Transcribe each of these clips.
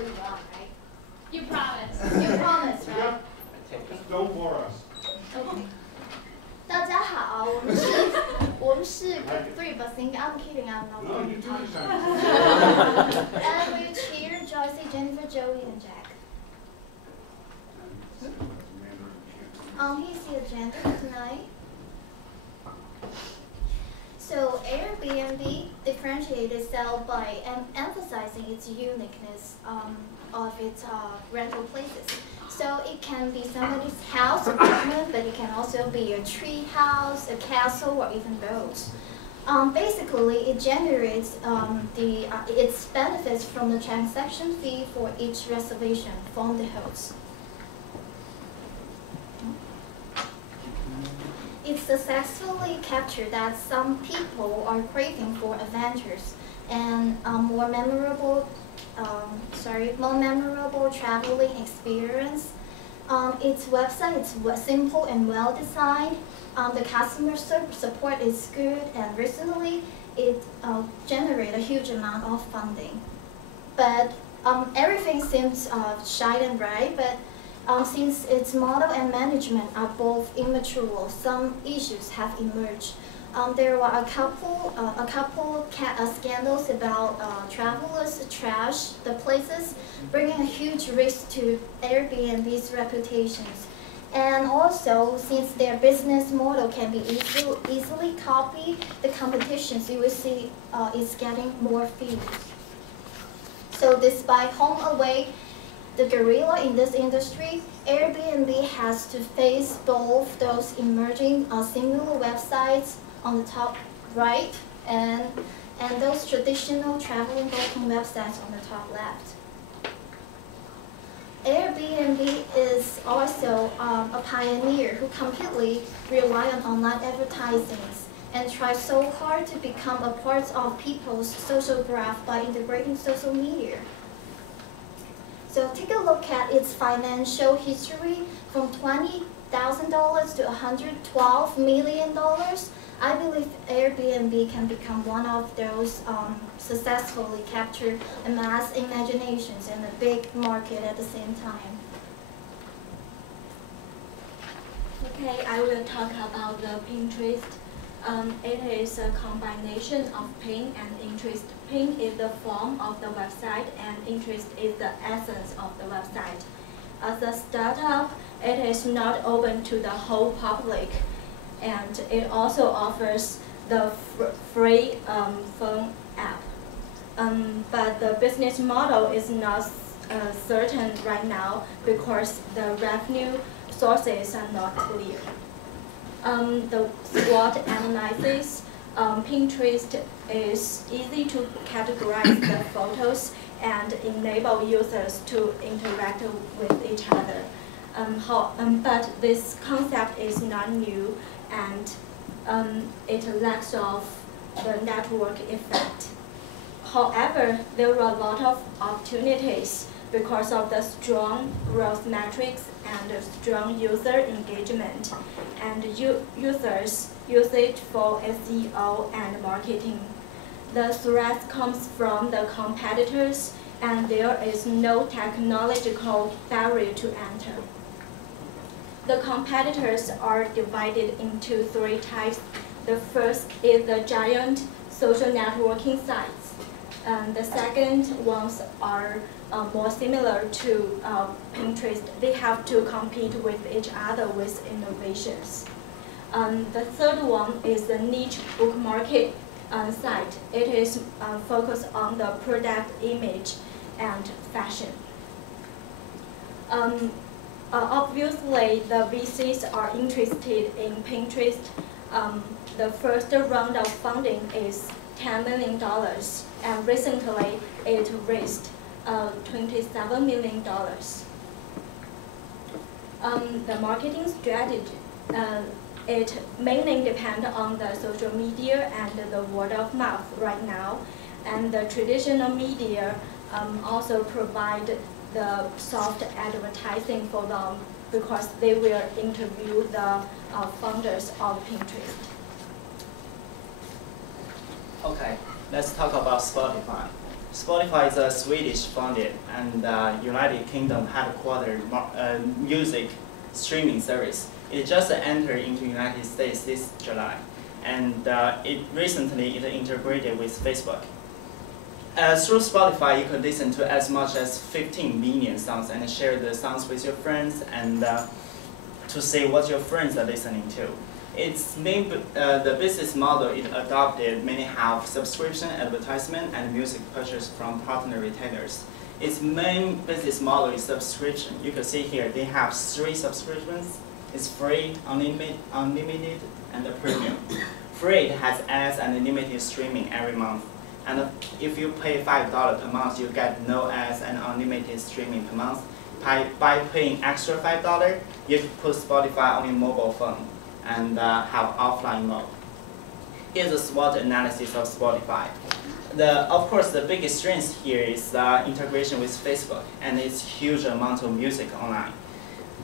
really well, right? You promise. You promise, right? Just don't bore us. Okay. 大家好，我们是 Group 3, but think I'm kidding, I'm not No, going you to do talk. something. And we cheer Joycey, Jennifer, Joey, and Jack. Here's the agenda tonight. So Airbnb differentiates itself by emphasizing its uniqueness of its rental places. So it can be somebody's house, apartment, but it can also be a tree house, a castle, or even both. Basically, it generates its benefits from the transaction fee for each reservation from the host. It successfully captured that some people are craving for adventures and more memorable traveling experience. Its website is simple and well designed. The customer support is good, and recently it generated a huge amount of funding. But everything seems shine and bright, but since its model and management are both immature, some issues have emerged. There were a couple scandals about travelers trash the places, bringing a huge risk to Airbnb's reputations. And also, since their business model can be easily copied, the competition you will see is getting more fierce. So despite HomeAway, the gorilla in this industry, Airbnb has to face both those emerging singular websites on the top right and those traditional traveling booking websites on the top left. Airbnb is also a pioneer who completely relies on online advertising and tries so hard to become a part of people's social graph by integrating social media. So take a look at its financial history from $20,000 to $112 million. I believe Airbnb can become one of those successfully capture a mass imaginations and a big market at the same time. Okay, I will talk about the Pinterest. It is a combination of pin and interest. Pin is the form of the website, and interest is the essence of the website. As a startup, it is not open to the whole public, and it also offers the free phone app. But the business model is not certain right now because the revenue sources are not clear. The SWOT analysis, Pinterest is easy to categorize the photos and enable users to interact with each other. But this concept is not new, and it lacks of the network effect. However, there were a lot of opportunities because of the strong growth metrics and the strong user engagement, and users use it for SEO and marketing. The threat comes from the competitors, and there is no technological barrier to enter. The competitors are divided into 3 types. The first is the giant social networking sites. The second ones are more similar to Pinterest. They have to compete with each other with innovations. The third one is the niche bookmarket site. It is focused on the product image and fashion. Obviously, the VCs are interested in Pinterest. The first round of funding is $10 million, and recently it raised $27 million. The marketing strategy, it mainly depends on the social media and the word of mouth right now, and the traditional media also provide the soft advertising for them because they will interview the founders of Pinterest. Okay, let's talk about Spotify. Spotify is a Swedish-founded and United Kingdom headquartered music streaming service. It just entered into United States this July, and it integrated with Facebook. Through Spotify, you could listen to as much as 15 million songs and share the songs with your friends and to see what your friends are listening to. Its main, the business model it adopted mainly have subscription, advertisement, and music purchase from partner retailers. Its main business model is subscription. You can see here they have 3 subscriptions. It's free, unlimited, and the premium. Free has ads and unlimited streaming every month. And if you pay $5 per month, you get no ads and unlimited streaming per month. By paying extra $5, you can put Spotify on your mobile phone and have offline mode. Here's a SWOT analysis of Spotify. Of course, the biggest strength here is the integration with Facebook and its huge amount of music online.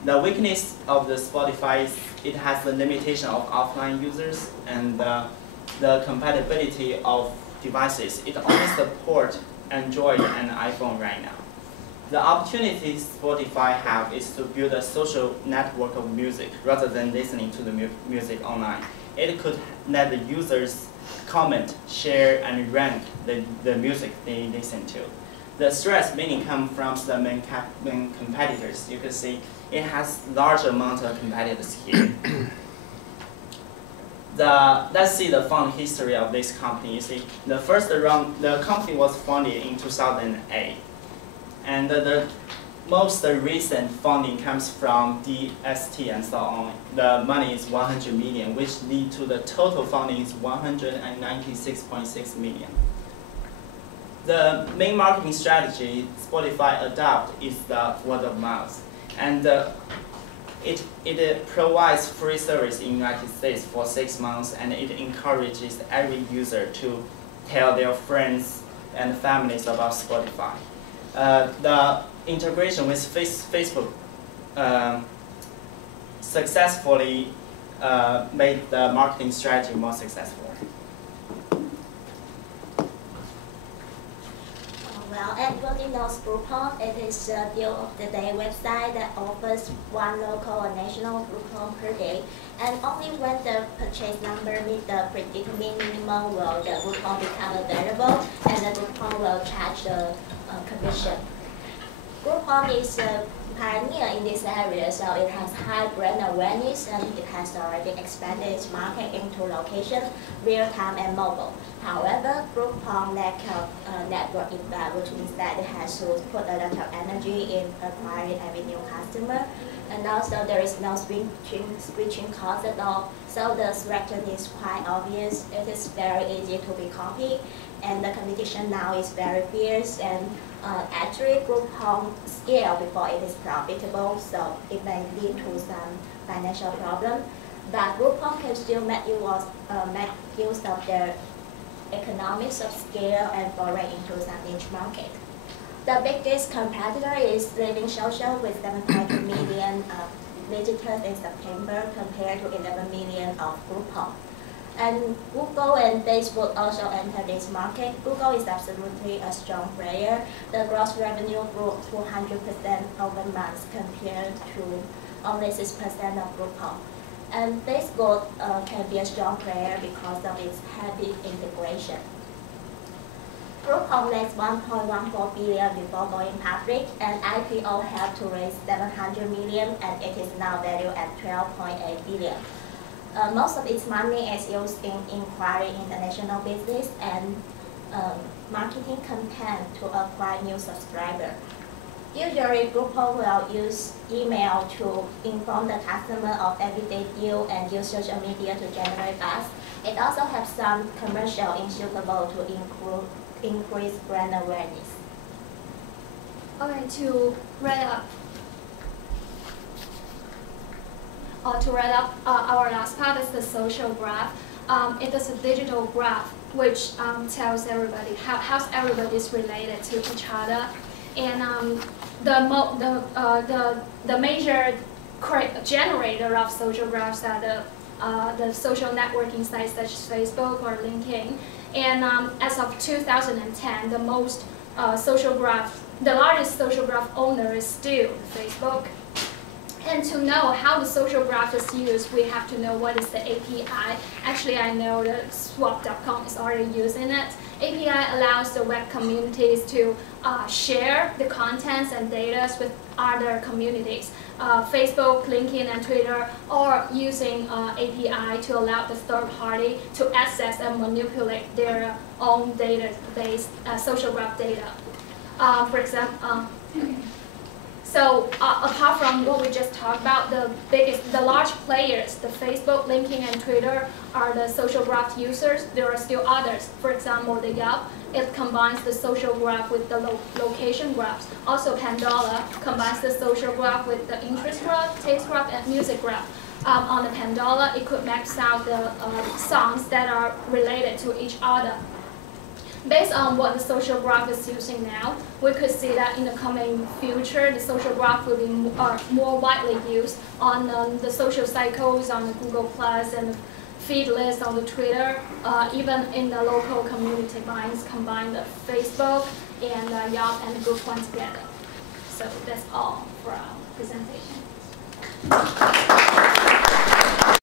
The weakness of the Spotify is it has the limitation of offline users and the compatibility of devices. It only supports Android and iPhone right now. The opportunity Spotify have is to build a social network of music rather than listening to the music online. It could let the users comment, share, and rank the music they listen to. The stress mainly comes from the main competitors. You can see it has large amount of competitors here. Let's see the found history of this company. You see, the company was founded in 2008. And the most recent funding comes from DST and so on. The money is 100 million, which lead to the total funding is 196.6 million. The main marketing strategy Spotify adopt is the word of mouth, and it provides free service in the United States for 6 months, and it encourages every user to tell their friends and families about Spotify. The integration with Facebook successfully made the marketing strategy more successful. Well, everybody knows Groupon. It is a deal of the day website that offers 1 local or national Groupon per day. And only when the purchase number meets the predetermined minimum will the Groupon become available, and the Groupon will charge a commission. Groupon is a pioneer in this area, so it has high brand awareness and it has already expanded its market into location, real-time, and mobile. However, Groupon lack of network effect, which means that it has to put a lot of energy in acquiring every new customer, and also there is no switching cost at all. So the strategy is quite obvious. It is very easy to be copied, and the competition now is very fierce. And actually, Groupon scale before it is profitable, so it may lead to some financial problem. But Groupon can still make use of their economics of scale and foray into some niche market. The biggest competitor is Living Social with 7.2 million visitors in September compared to 11 million of Groupon. And Google and Facebook also enter this market. Google is absolutely a strong player. The gross revenue grew 200% over months compared to only 6% of Groupon. And Facebook can be a strong player because of its heavy integration. Groupon raised 1.14 billion before going public, and IPO helped to raise 700 million, and it is now valued at 12.8 billion. Most of its money is used in inquiring international business and marketing campaign to acquire new subscribers. Usually, Groupon will use email to inform the customer of everyday deal and use social media to generate buzz. It also has some commercial suitable to increase brand awareness. Okay, to wrap up, our last part is the social graph. It is a digital graph which tells everybody how everybody is related to each other, and the major generator of social graphs are the social networking sites such as Facebook or LinkedIn. And as of 2010, the most social graph, the largest social graph owner is still Facebook. And to know how the social graph is used, we have to know what is the API. Actually, I know that swap.com is already using it. API allows the web communities to share the contents and data with other communities. Facebook, LinkedIn, and Twitter are using API to allow the third party to access and manipulate their own database, social graph data. For example, so apart from what we just talked about, the large players, the Facebook, LinkedIn, and Twitter are the social graph users. There are still others. For example, the Yelp, it combines the social graph with the location graphs. Also, Pandora combines the social graph with the interest graph, taste graph, and music graph. On the Pandora, it could max out the songs that are related to each other. Based on what the social graph is using now, we could see that in the coming future, the social graph will be more widely used on the social cycles, on the Google Plus and feed list on the Twitter, even in the local community lines, combine the Facebook and Yelp and Group One together. So that's all for our presentation.